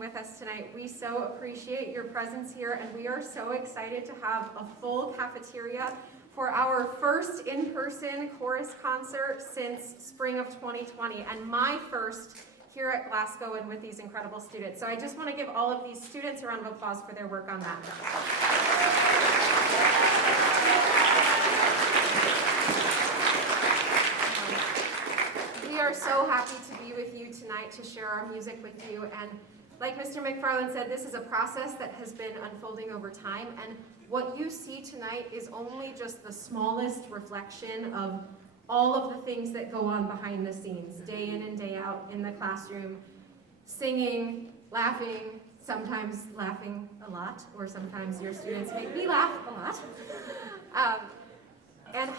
with us tonight. We so appreciate your presence here, and we are so excited to have a full cafeteria for our first in-person chorus concert since spring of 2020, and my first here at Glasgow and with these incredible students. So I just want to give all of these students a round of applause for their work on that. We are so happy to be with you tonight to share our music with you, and like Mr. McFarland said, this is a process that has been unfolding over time, and what you see tonight is only just the smallest reflection of all of the things that go on behind the scenes, day in and day out in the classroom, singing, laughing, sometimes laughing a lot, or sometimes your students make me laugh a lot, and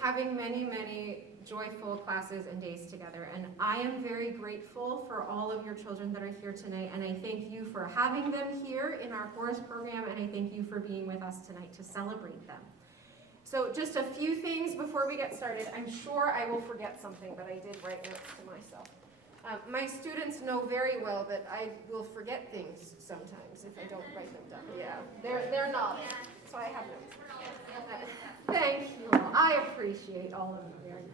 having many, many joyful classes and days together. And I am very grateful for all of your children that are here tonight, and I thank you for having them here in our chorus program, and I thank you for being with us tonight to celebrate them. So just a few things before we get started. I'm sure I will forget something, but I did write notes to myself. My students know very well that I will forget things sometimes if I don't write them down. Yeah, they're nodding, so I have notes. Thank you all. I appreciate all of you very much.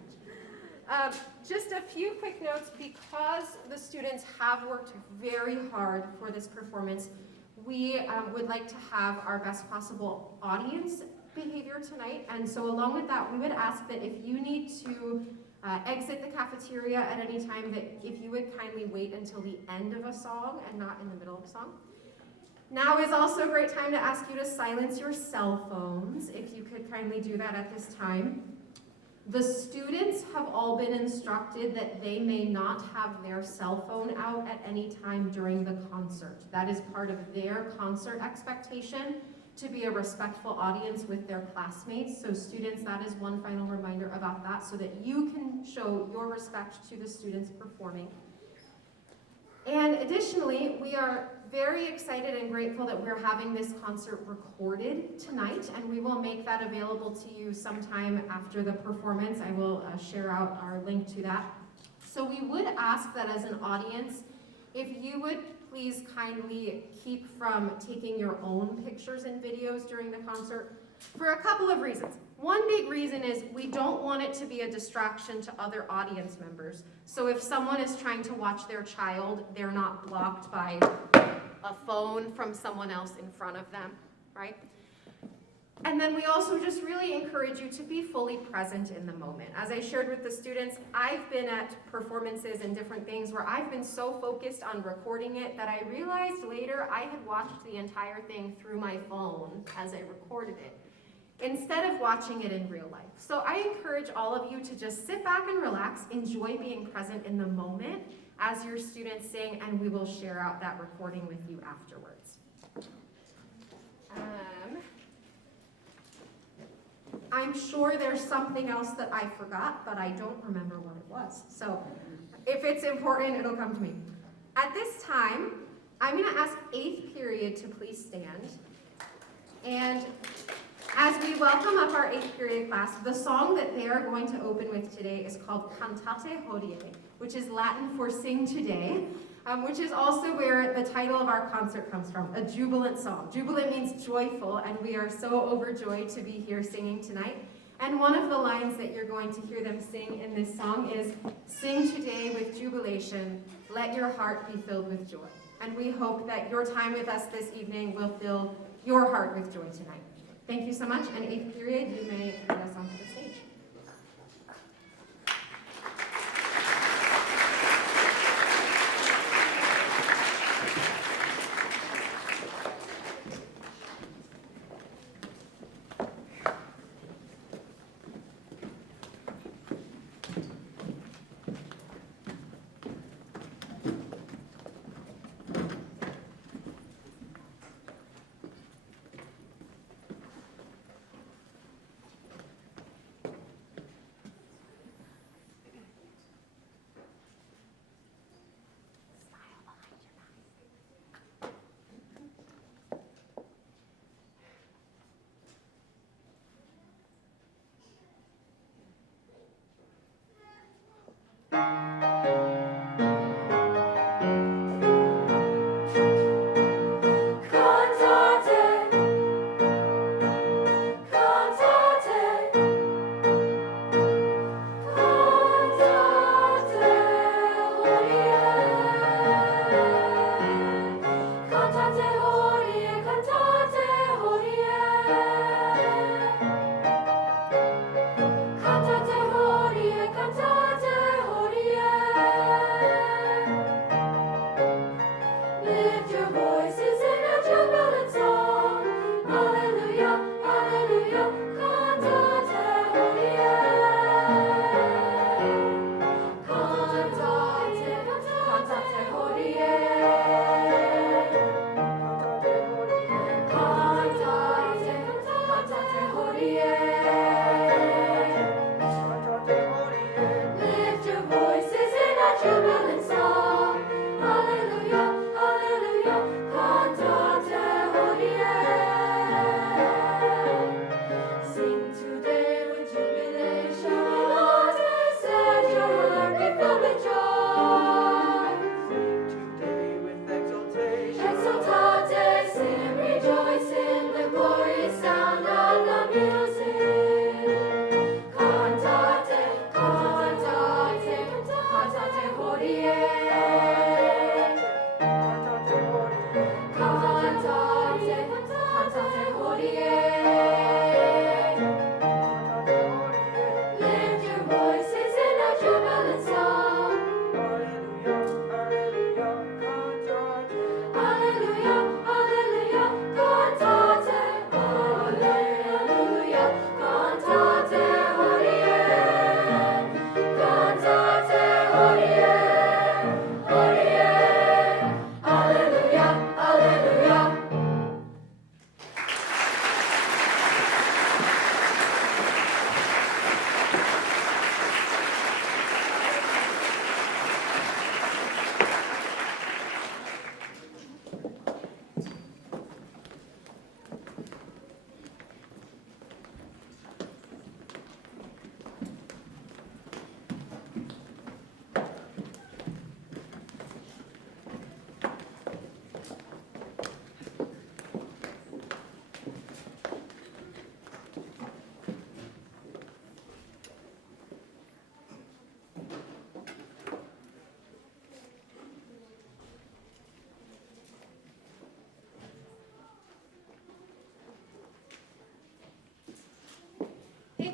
Just a few quick notes. Because the students have worked very hard for this performance, we would like to have our best possible audience behavior tonight, and so along with that, we would ask that if you need to exit the cafeteria at any time, that if you would kindly wait until the end of a song and not in the middle of a song. Now is also a great time to ask you to silence your cell phones, if you could kindly do that at this time. The students have all been instructed that they may not have their cell phone out at any time during the concert. That is part of their concert expectation, to be a respectful audience with their classmates. So students, that is one final reminder about that, so that you can show your respect to the students performing. And additionally, we are very excited and grateful that we're having this concert recorded tonight, and we will make that available to you sometime after the performance. I will share out our link to that. So we would ask that as an audience, if you would please kindly keep from taking your own pictures and videos during the concert for a couple of reasons. One big reason is we don't want it to be a distraction to other audience members. So if someone is trying to watch their child, they're not blocked by a phone from someone else in front of them, right? And then we also just really encourage you to be fully present in the moment. As I shared with the students, I've been at performances and different things where I've been so focused on recording it that I realized later I had watched the entire thing through my phone as I recorded it, instead of watching it in real life. So I encourage all of you to just sit back and relax, enjoy being present in the moment as your students sing, and we will share out that recording with you afterwards. I'm sure there's something else that I forgot, but I don't remember what it was. So if it's important, it'll come to me. At this time, I'm going to ask 8th period to please stand. And as we welcome up our 8th period class, the song that they are going to open with today is called Cantate Hodie, which is Latin for Sing Today, which is also where the title of our concert comes from, a jubilant song. Jubilant means joyful, and we are so overjoyed to be here singing tonight. And one of the lines that you're going to hear them sing in this song is, "Sing today with jubilation, let your heart be filled with joy." And we hope that your time with us this evening will fill your heart with joy tonight. Thank you so much, and 8th period, you may lead us onto the stage.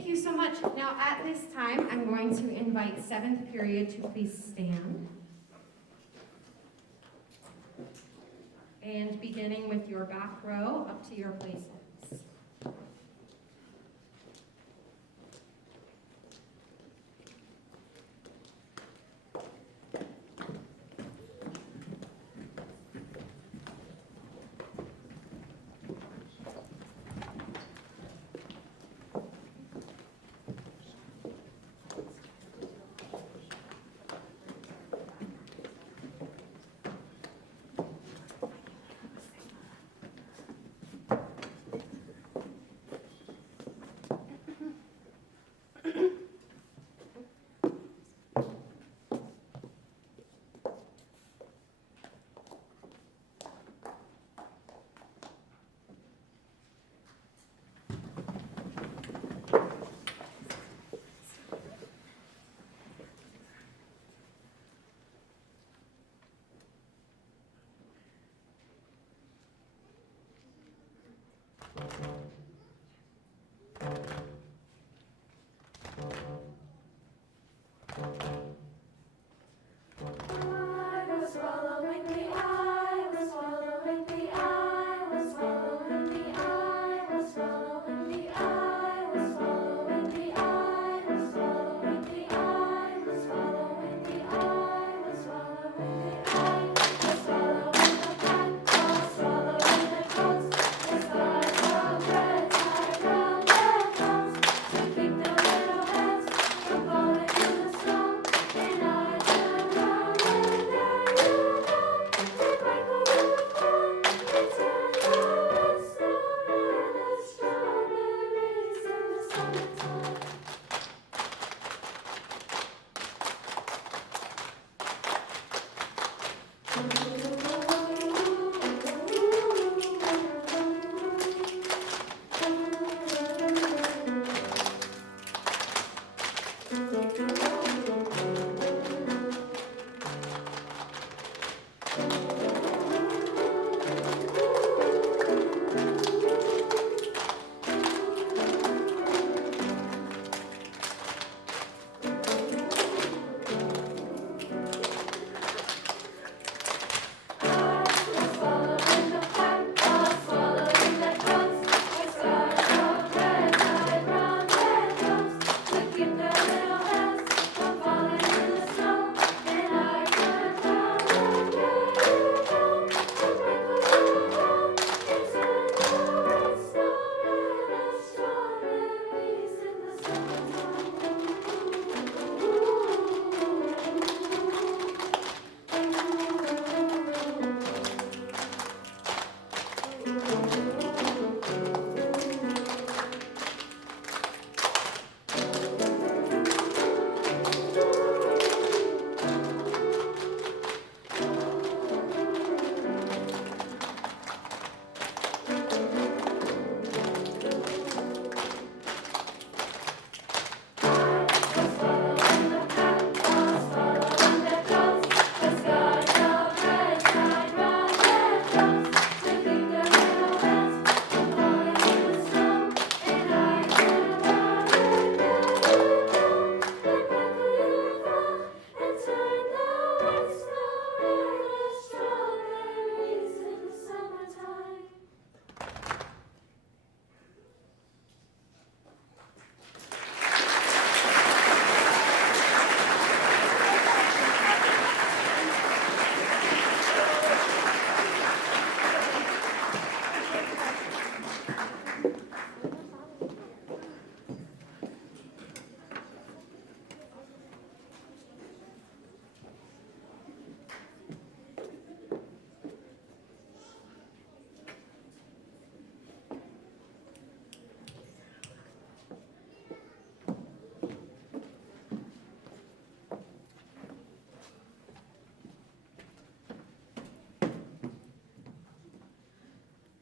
you so much. Now at this time, I'm going to invite 7th period to please stand. And beginning with your back row up to your places.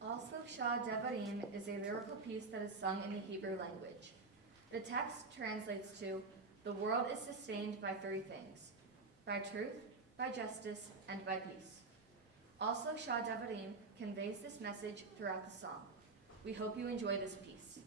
Also, Shah Devarim is a lyrical piece that is sung in the Hebrew language. The text translates to, "The world is sustained by three things, by truth, by justice, and by peace." Also, Shah Devarim conveys this message throughout the song. We hope you enjoy this piece.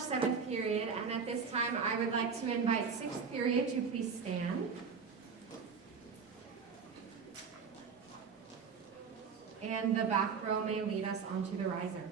seventh period, and at this time I would like to invite sixth period to please stand. And the back row may lead us onto the riser.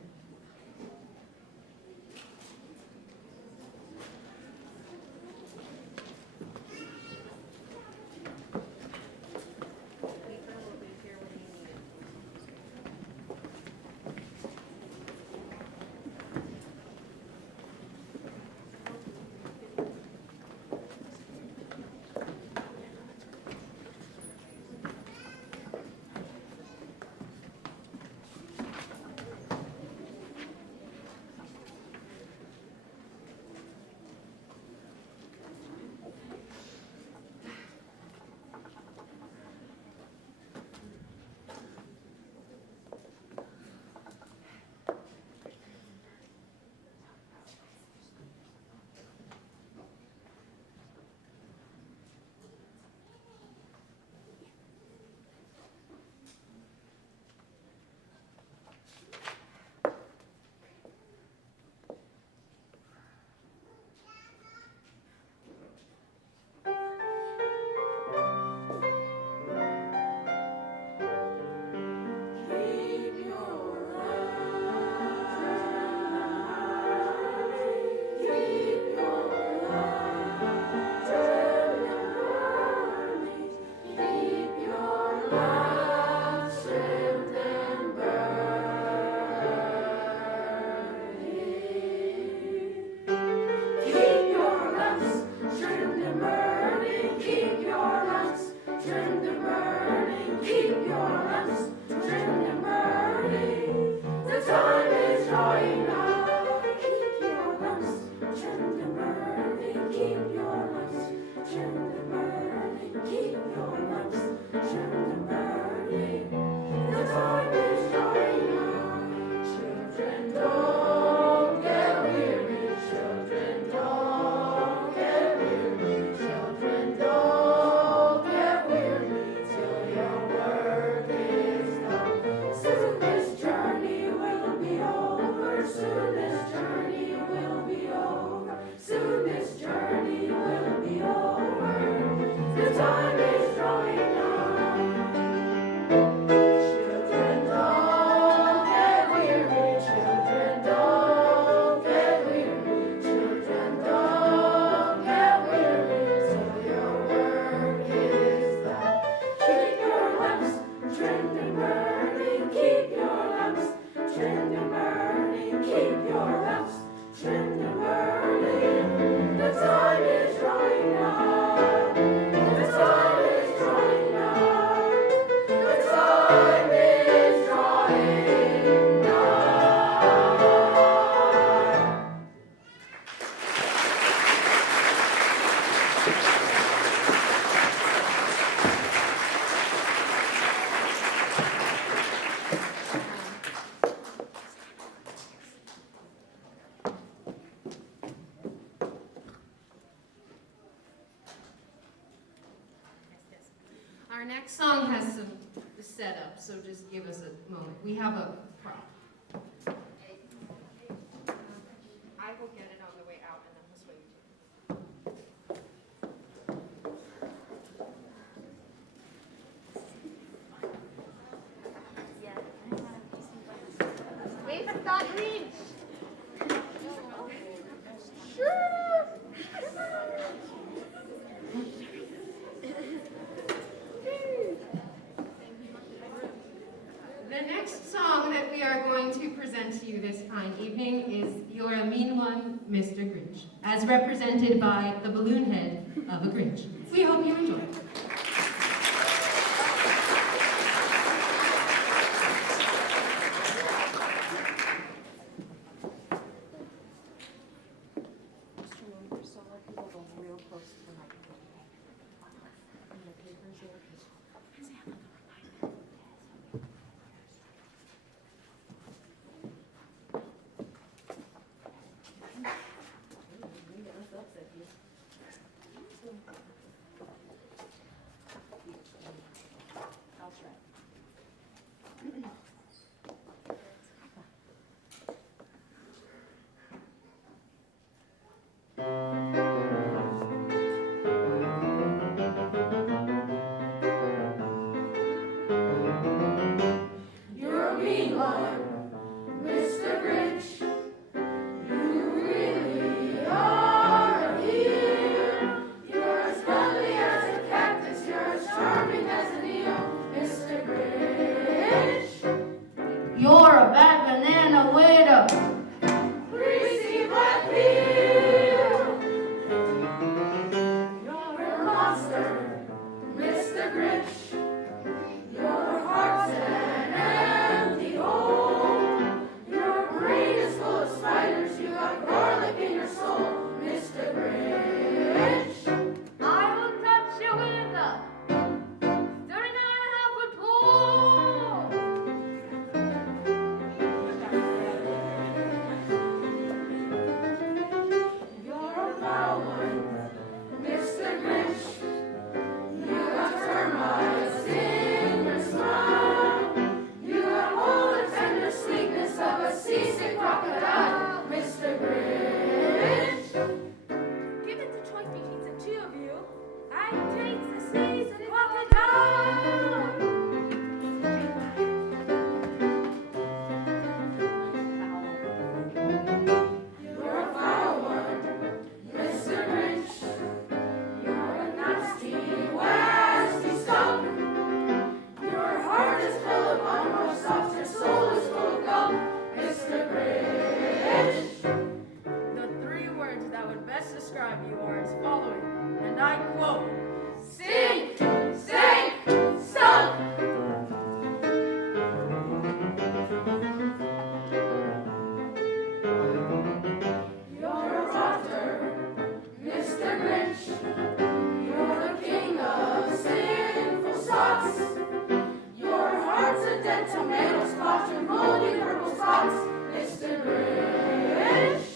Our next song has some setup, so just give us a moment. We have a prop. I will get it on the way out, and then this way you do. Wait for that reach. Sure. The next song that we are going to present to you this fine evening is You're a Mean One, Mr. Grinch, as represented by the balloon head of a Grinch. We hope you enjoy. I take the sneeze and walk it down. You're a foul one, Mr. Grinch. You're a nasty, nasty skunk. Your heart is full of unwashed socks. Your soul is full of gum, Mr. Grinch. The three words that would best describe you are as following, and I quote, Stink, stank, stunk. You're a rotter, Mr. Grinch. You're the king of sinful socks. Your heart's a dead tomato spot, your moldy purple spots, Mr. Grinch.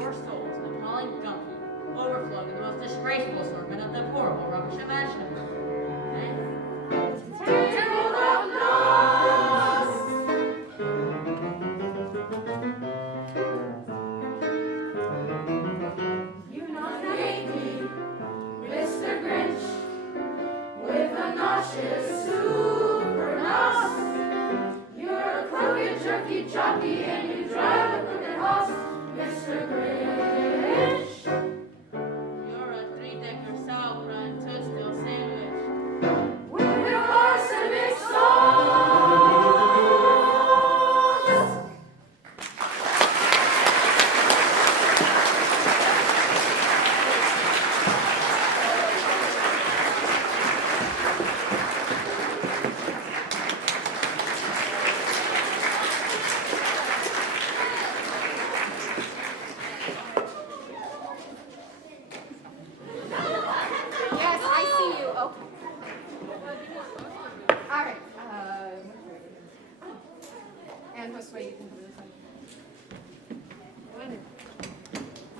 Your soul is an appalling donkey, overflowing in the most disgraceful assortment of deplorable rubbish imaginable. And Tangled up lost. You nauseate me, Mr. Grinch, with a nauseous super nos. You're a crooked jerky jockey and you drive a crooked horse, Mr. Grinch. you're a three-decker sauerkraut toadstool sandwich. With your horse and big sauce. Yes, I see you. Okay. All right. And Josue, you can do this one. Wonderful.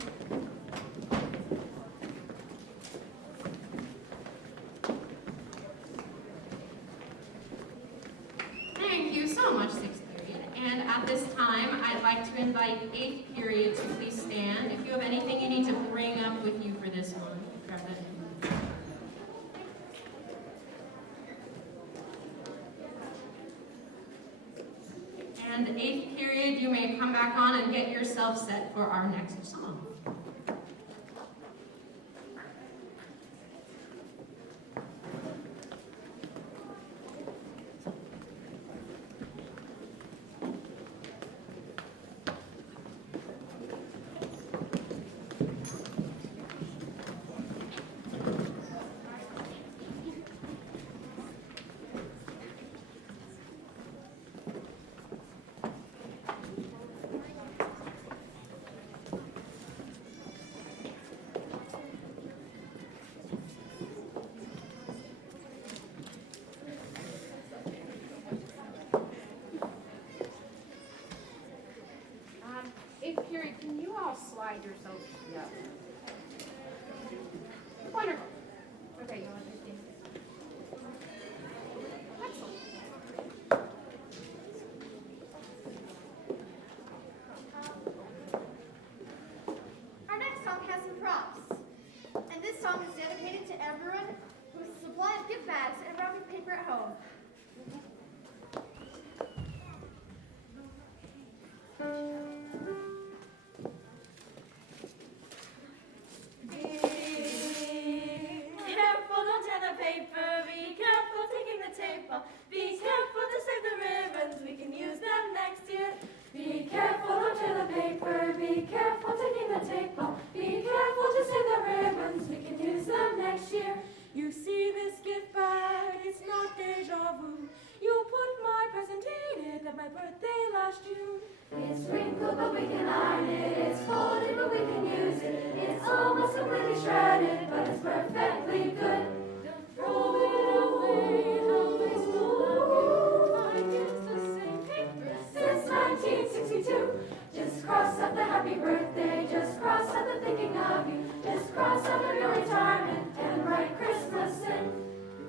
Thank you so much, sixth period. And at this time, I'd like to invite eighth period to please stand. If you have anything you need to bring up with you for this one, grab that. And eighth period, you may come back on and get yourself set for our next song. Eighth period, can you all slide yourselves? Yeah. Wonderful. Okay, you want to do Excellent. Our next song has some props. And this song is dedicated to everyone who has supplied gift bags and wrapping paper at home. Be careful, don't tear the paper. Be careful taking the tape off. Be careful to save the ribbons. We can use them next year. Be careful, don't tear the paper. Be careful taking the tape off. Be careful to save the ribbons. We can use them next year. You see this gift bag, it's not deja vu. You put my present in it at my birthday last June. It's wrinkled, but we can iron it. It's folded, but we can use it. It's almost completely shredded, but it's perfectly good. Don't throw it away, how wasteful of you. I guess the same paper Since 1962, just cross out the happy birthday. Just cross out the thinking of you. Just cross out of your retirement and write Christmas in.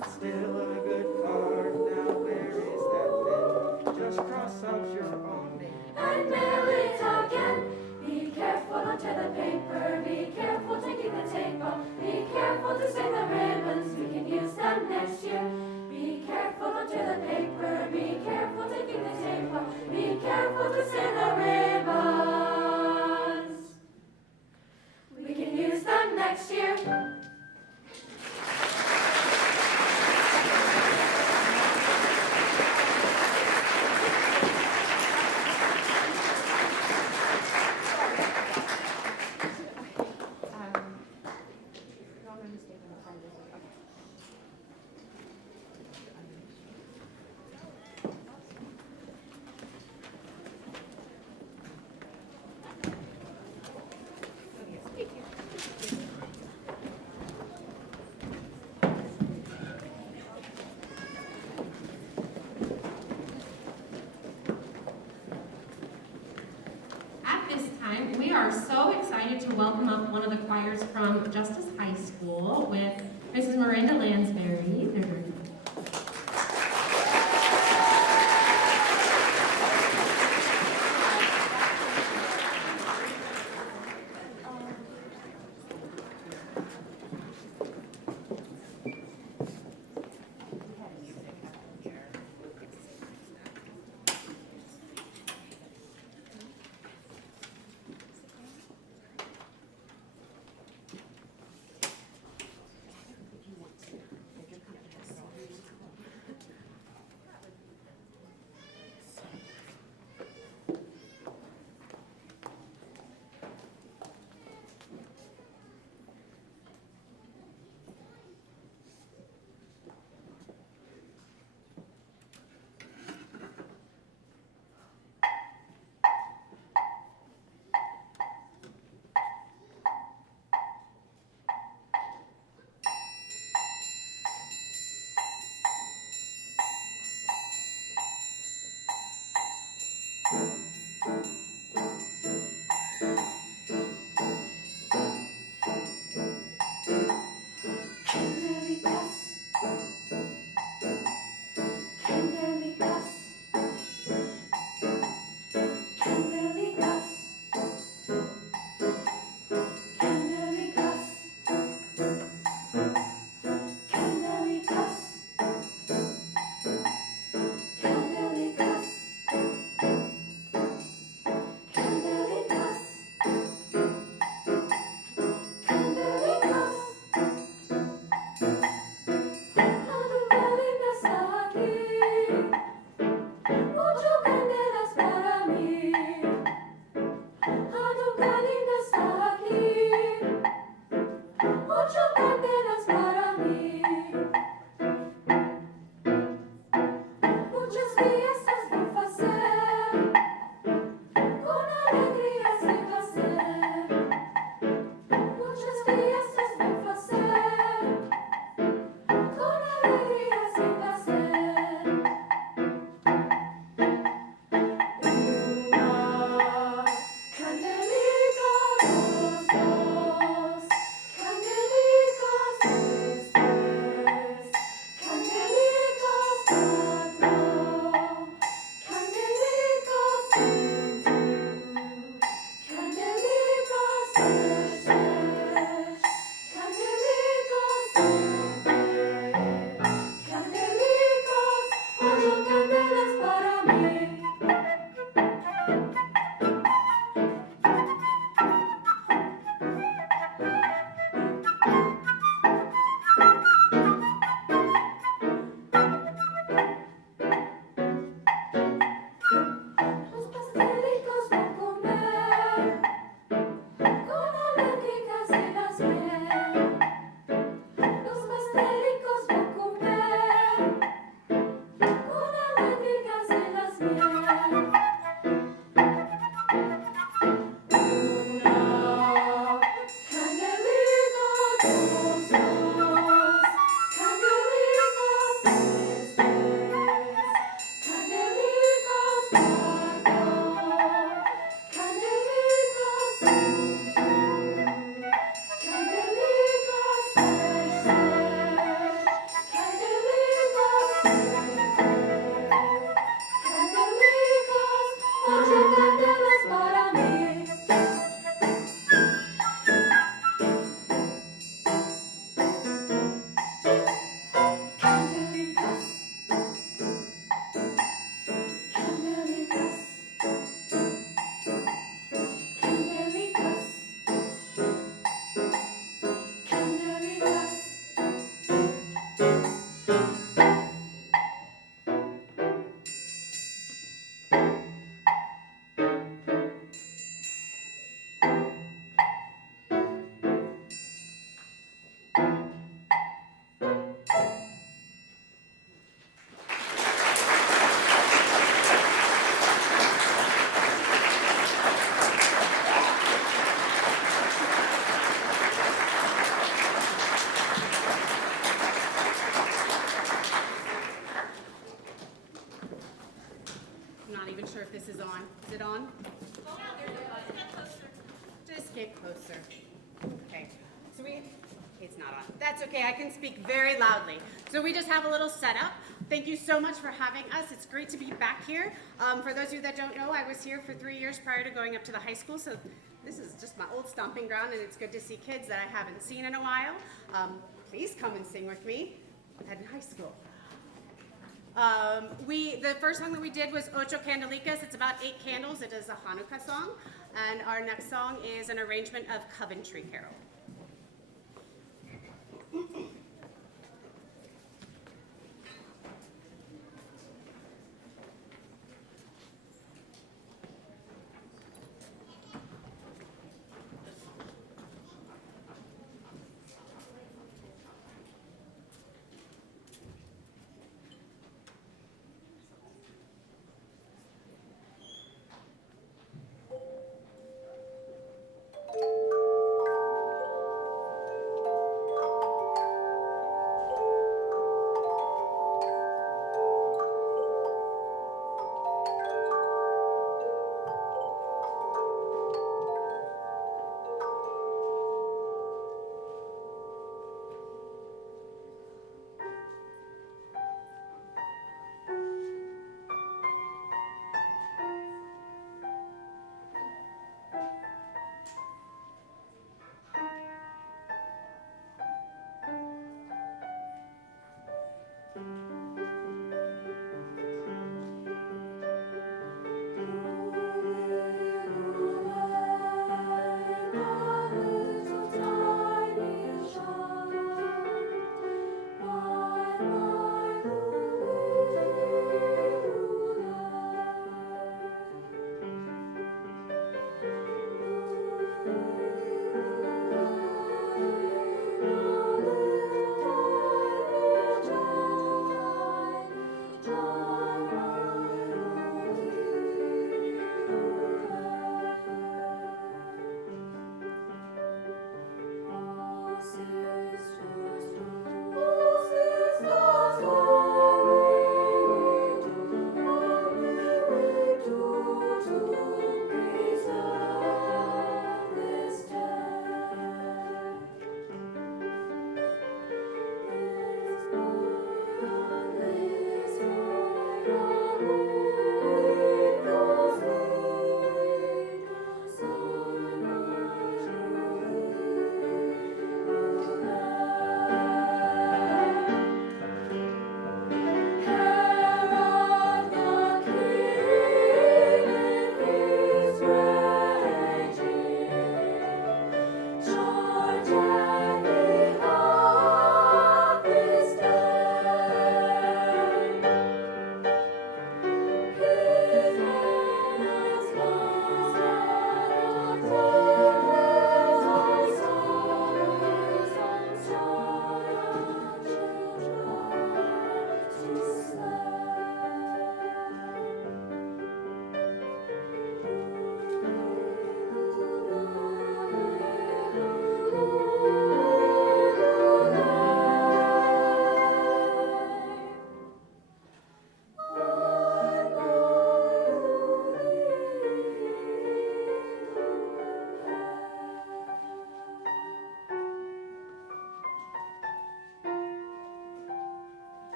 It's still a good card. Now where is that pen? Just cross out your own name. And mail it again. Be careful, don't tear the paper. Be careful taking the tape off. Be next year. At this time, we are so excited to welcome up one of the choirs from Justice High School with Mrs. Miranda Lansbury. Is it on? Just get closer. Okay. So it's not on. That's okay. I can speak very loudly. So we just have a little setup. Thank you so much for having us. It's great to be back here. For those of you that don't know, I was here for 3 years prior to going up to the high school. So this is just my old stomping ground, and it's good to see kids that I haven't seen in a while. Please come and sing with me at high school. The first song that we did was Ocho Candelitas. It's about 8 candles. It is a Hanukkah song. And our next song is an arrangement of Coventry Carol.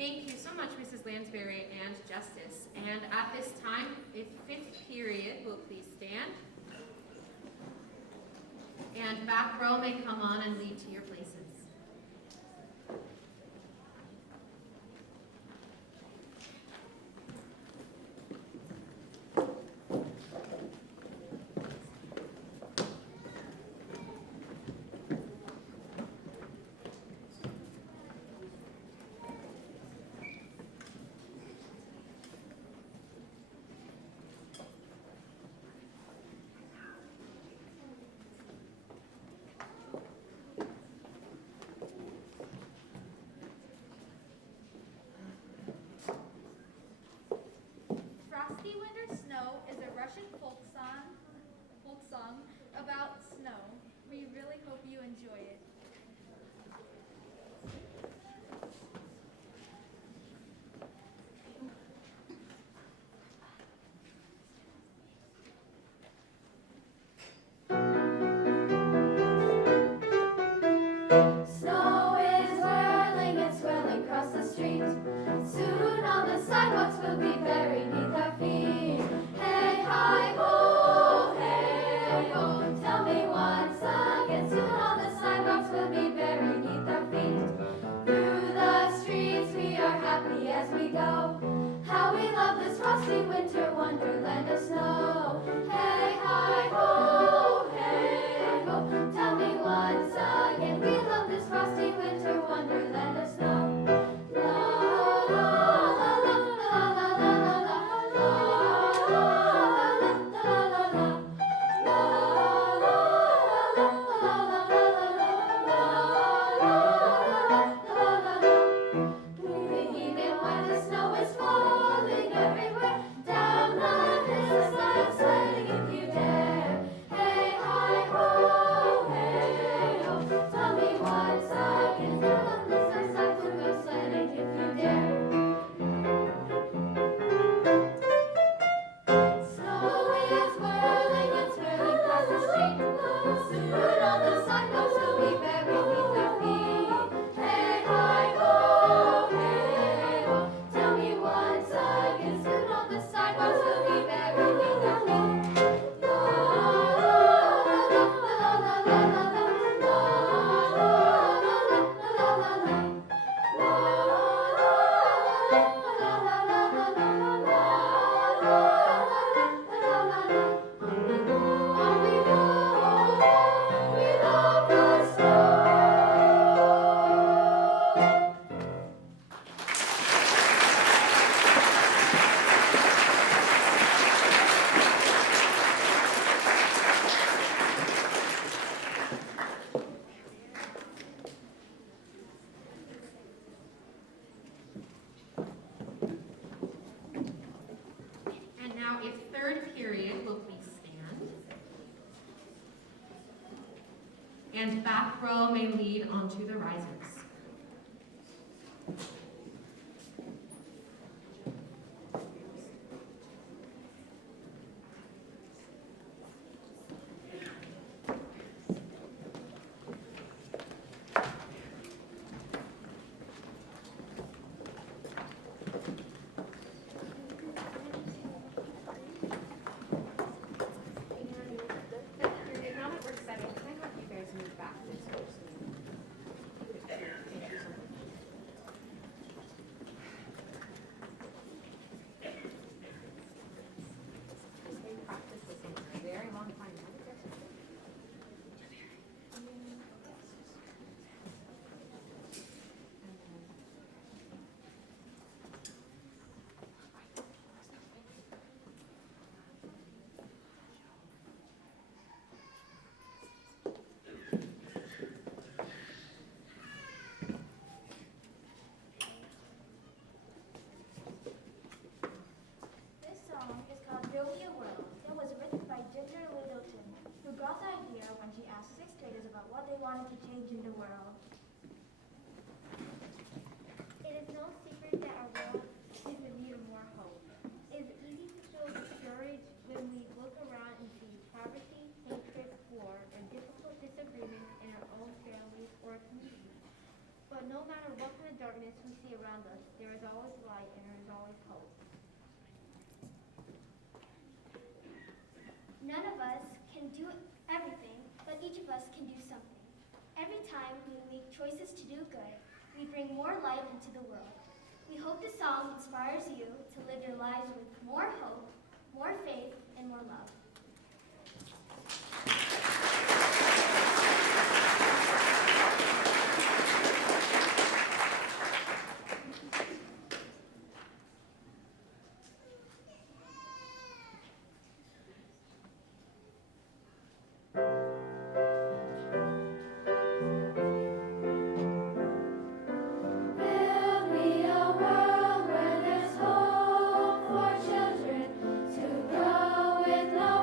Thank you so much, Mrs. Lansbury and Justice. And at this time, if fifth period will please stand. And back row may come on and lead to your places. Frosty Winter Snow is a Russian folk song about snow. We really hope you enjoy it. Snow is whirling and swirling across the street. Soon all the sidewalks will be buried beneath our feet. Hey, hi, ho, hey, ho. Tell me once again. Soon all the sidewalks will be buried beneath our feet. Through the streets we are happy as we go. How we love this frosty winter wonderland of snow. Hey, hi, ho, hey, ho. Tell me once again. We love this frosty winter wonderland of snow. La la la la la la la la la la la la la. Even when the snow is falling everywhere, down the hills slide sledding if you dare. Hey, hi, ho, hey, ho. Tell me once again, on this our side to go sledding if you dare. Snow is whirling and swirling across the street. Soon all the sidewalks will be buried beneath our feet. Hey, hi, ho, hey, ho. Tell me once again. Soon all the sidewalks will be buried beneath our feet. La la la la la la la la la la la la la. And now if third period will please stand. And back row may lead onto the risers. And now that we're setting, can I have you guys move back this way? do everything, but each of us can do something. Every time we make choices to do good, we bring more light into the world. We hope the song inspires you to live your lives with more hope, more faith, and more love. Build me a world where there's hope for children to grow with no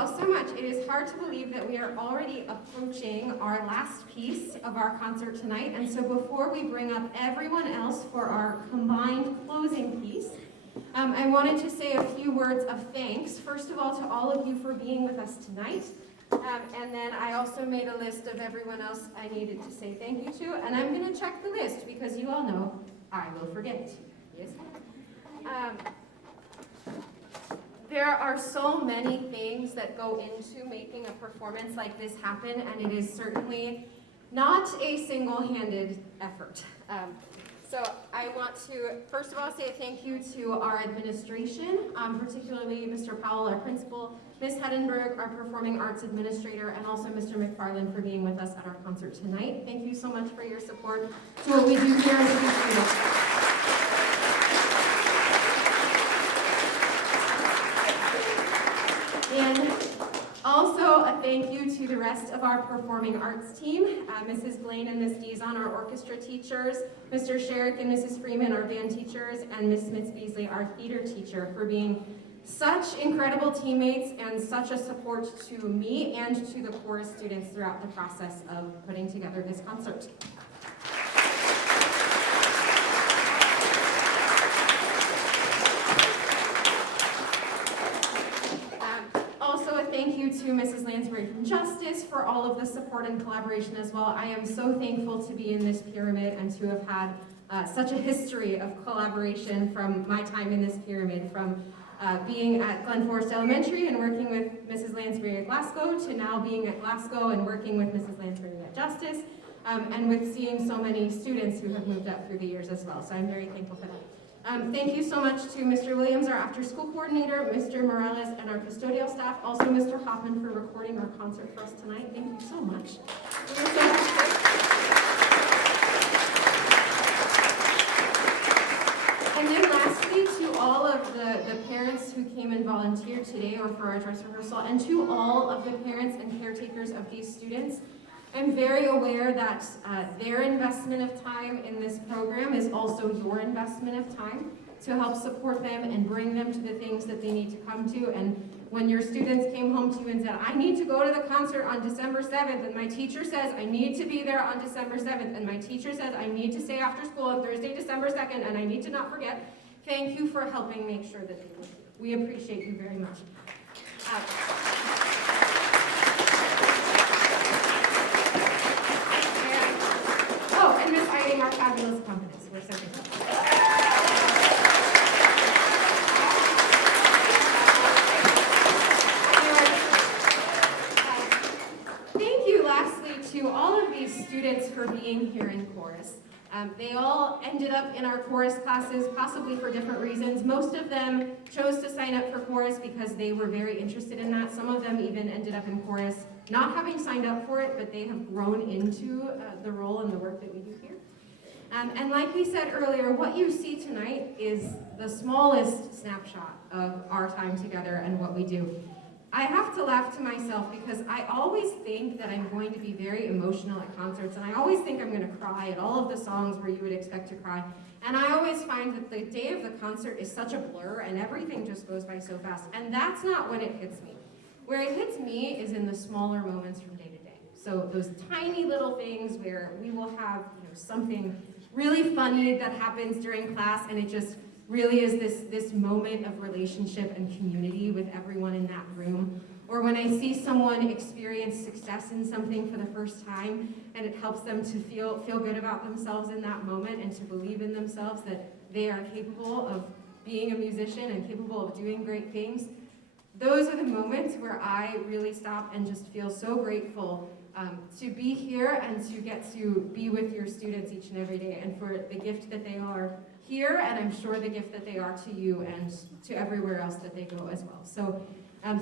all so much. It is hard to believe that we are already approaching our last piece of our concert tonight. And so before we bring up everyone else for our combined closing piece, I wanted to say a few words of thanks. First of all, to all of you for being with us tonight. And then I also made a list of everyone else I needed to say thank you to. And I'm going to check the list because you all know I will forget. Yes. There are so many things that go into making a performance like this happen, and it is certainly not a single-handed effort. So I want to, first of all, say thank you to our administration, particularly Mr. Powell, our principal, Ms. Hedenberg, our performing arts administrator, and also Mr. McFarland for being with us at our concert tonight. Thank you so much for your support to what we do here in the Studio. And also a thank you to the rest of our performing arts team, Mrs. Blaine and Ms. Dizon, our orchestra teachers, Mr. Sherrick and Mrs. Freeman, our band teachers, and Ms. Smith-Beasley, our theater teacher, for being such incredible teammates and such a support to me and to the chorus students throughout the process of putting together this concert. Thank you to Mrs. Lansbury from Justice for all of the support and collaboration as well. I am so thankful to be in this pyramid and to have had such a history of collaboration from my time in this pyramid, from being at Glen Forest Elementary and working with Mrs. Lansbury at Glasgow to now being at Glasgow and working with Mrs. Lansbury at Justice, and with seeing so many students who have moved up through the years as well. So I'm very thankful for that. Thank you so much to Mr. Williams, our after-school coordinator, Mr. Morales, and our custodial staff, also Mr. Hoffman for recording our concert for us tonight. Thank you so much. And then lastly, to all of the parents who came and volunteered today or for our dress rehearsal, and to all of the parents and caretakers of these students, I'm very aware that their investment of time in this program is also your investment of time to help support them and bring them to the things that they need to come to. And when your students came home to you and said, I need to go to the concert on December 7th, and my teacher says I need to be there on December 7th, and my teacher says I need to stay after school on Thursday, December 2nd, and I need to not forget, thank you for helping make sure that they were here. We appreciate you very much. And Miss Irene, our fabulous accompanist. We're so grateful. Thank you, lastly, to all of these students for being here in chorus. They all ended up in our chorus classes, possibly for different reasons. Most of them chose to sign up for chorus because they were very interested in that. Some of them even ended up in chorus not having signed up for it, but they have grown into the role and the work that we do here. And like we said earlier, what you see tonight is the smallest snapshot of our time together and what we do. I have to laugh to myself because I always think that I'm going to be very emotional at concerts, and I always think I'm going to cry at all of the songs where you would expect to cry. And I always find that the day of the concert is such a blur and everything just goes by so fast. And that's not when it hits me. Where it hits me is in the smaller moments from day to day. So those tiny little things where we will have something really funny that happens during class, and it just really is this moment of relationship and community with everyone in that room. Or when I see someone experience success in something for the first time, and it helps them to feel good about themselves in that moment and to believe in themselves that they are capable of being a musician and capable of doing great things. Those are the moments where I really stop and just feel so grateful to be here and to get to be with your students each and every day, and for the gift that they are here, and I'm sure the gift that they are to you and to everywhere else that they go as well. So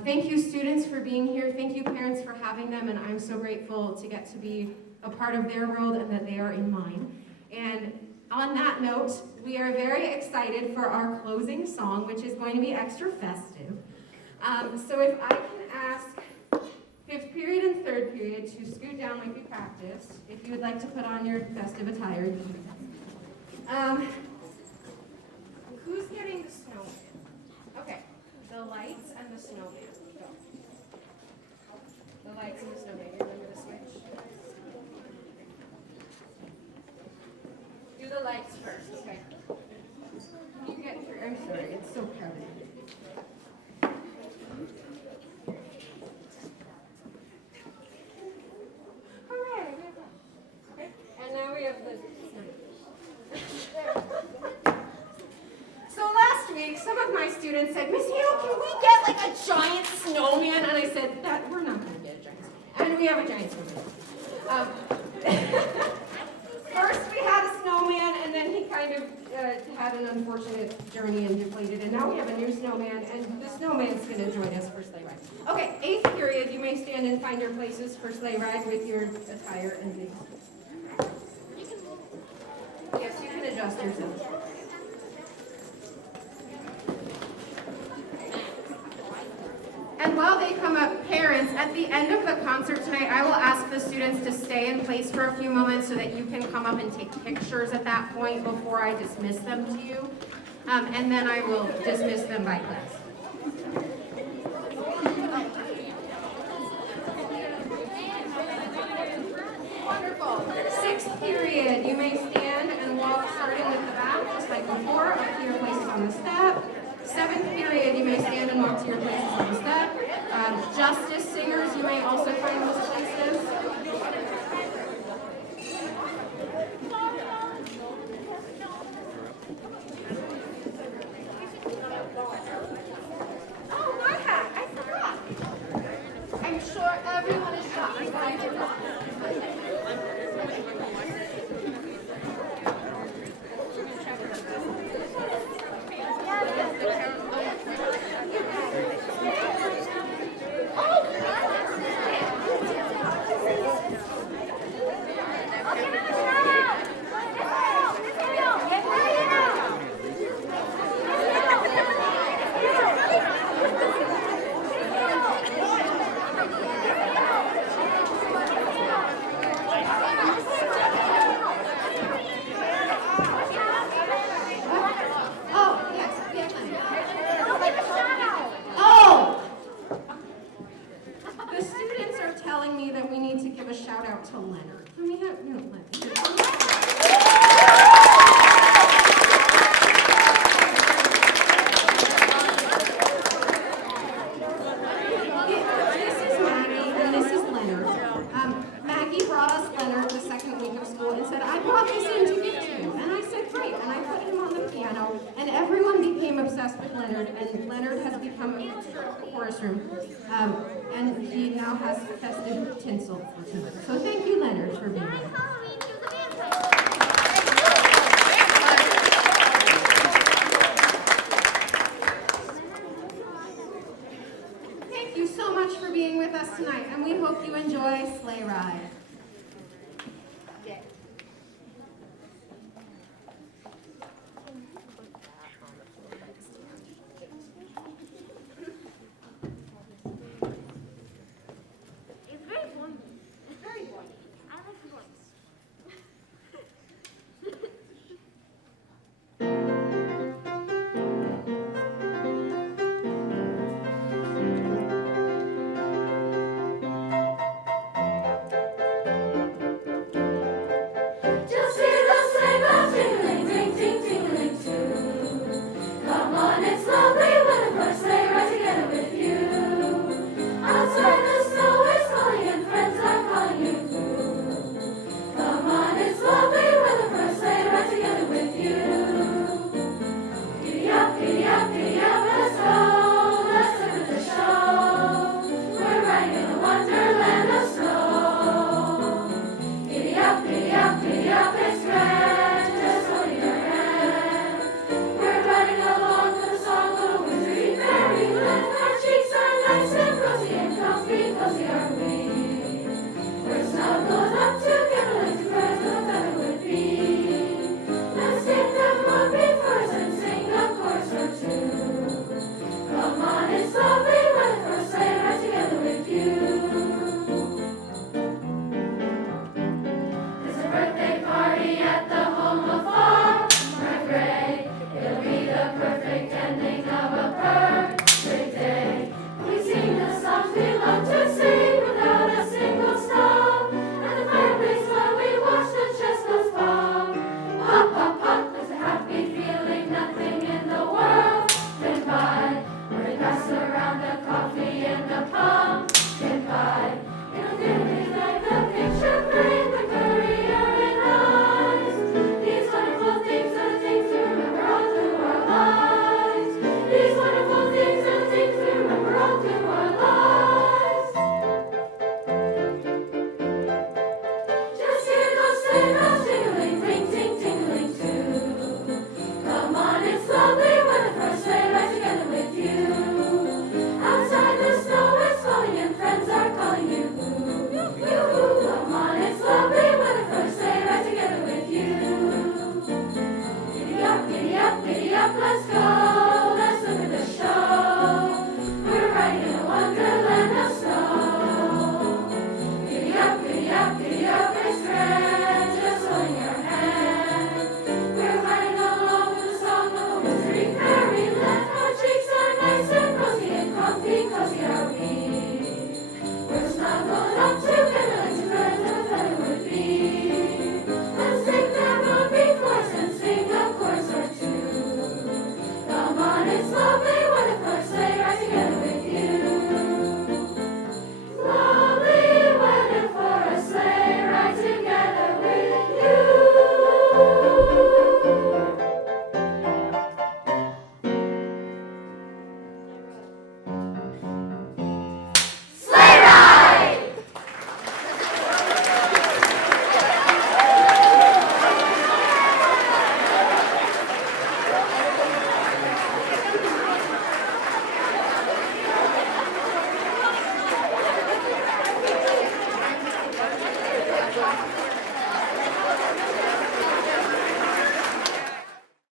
thank you, students, for being here. Thank you, parents, for having them, and I'm so grateful to get to be a part of their world and that they are in mine. And on that note, we are very excited for our closing song, which is going to be extra festive. So if I can ask 5th period and 3rd period to scoot down like we practiced, if you would like to put on your festive attire, you can. Who's getting the snowman? Okay, the lights and the snowman. Go. lights in the snowman. You remember the switch? Do the lights first, okay? You get through. I'm sorry, it's so crowded. Hooray! Okay. And now we have the. So last week, some of my students said, Miss Hale, can we get like a giant snowman? And I said, that we're not going to get a giant snowman. And we have a giant snowman. First we had a snowman, and then he kind of had an unfortunate journey and deflated. And now we have a new snowman, and the snowman's going to join us for sleigh ride. Okay, 8th period, you may stand and find your places for sleigh ride with your attire and things. Yes, you can adjust yourself. And while they come up, parents, at the end of the concert tonight, I will ask the students to stay in place for a few moments so that you can come up and take pictures at that point before I dismiss them to you. And then I will dismiss them by class. Wonderful. 6th period, you may stand and walk starting with the back, just like before, up to your places on the step. 7th period, you may stand and walk to your places on the step. Justice singers, you may also find those places. Oh, my hat, I forgot. I'm sure everyone is shocked that I did not. The students are telling me that we need to give a shout out to Leonard. Can we have Leonard? This is Maggie and this is Leonard. Maggie brought us Leonard the second week of school and said, I brought this in to give to you. And I said, great. And I put him on the piano and everyone became obsessed with Leonard, and Leonard has become a chorus room. And he now has festive tinsel for tonight. So thank you, Leonard, for being here. Thank you so much for being with us tonight, and we hope you enjoy Sleigh Ride.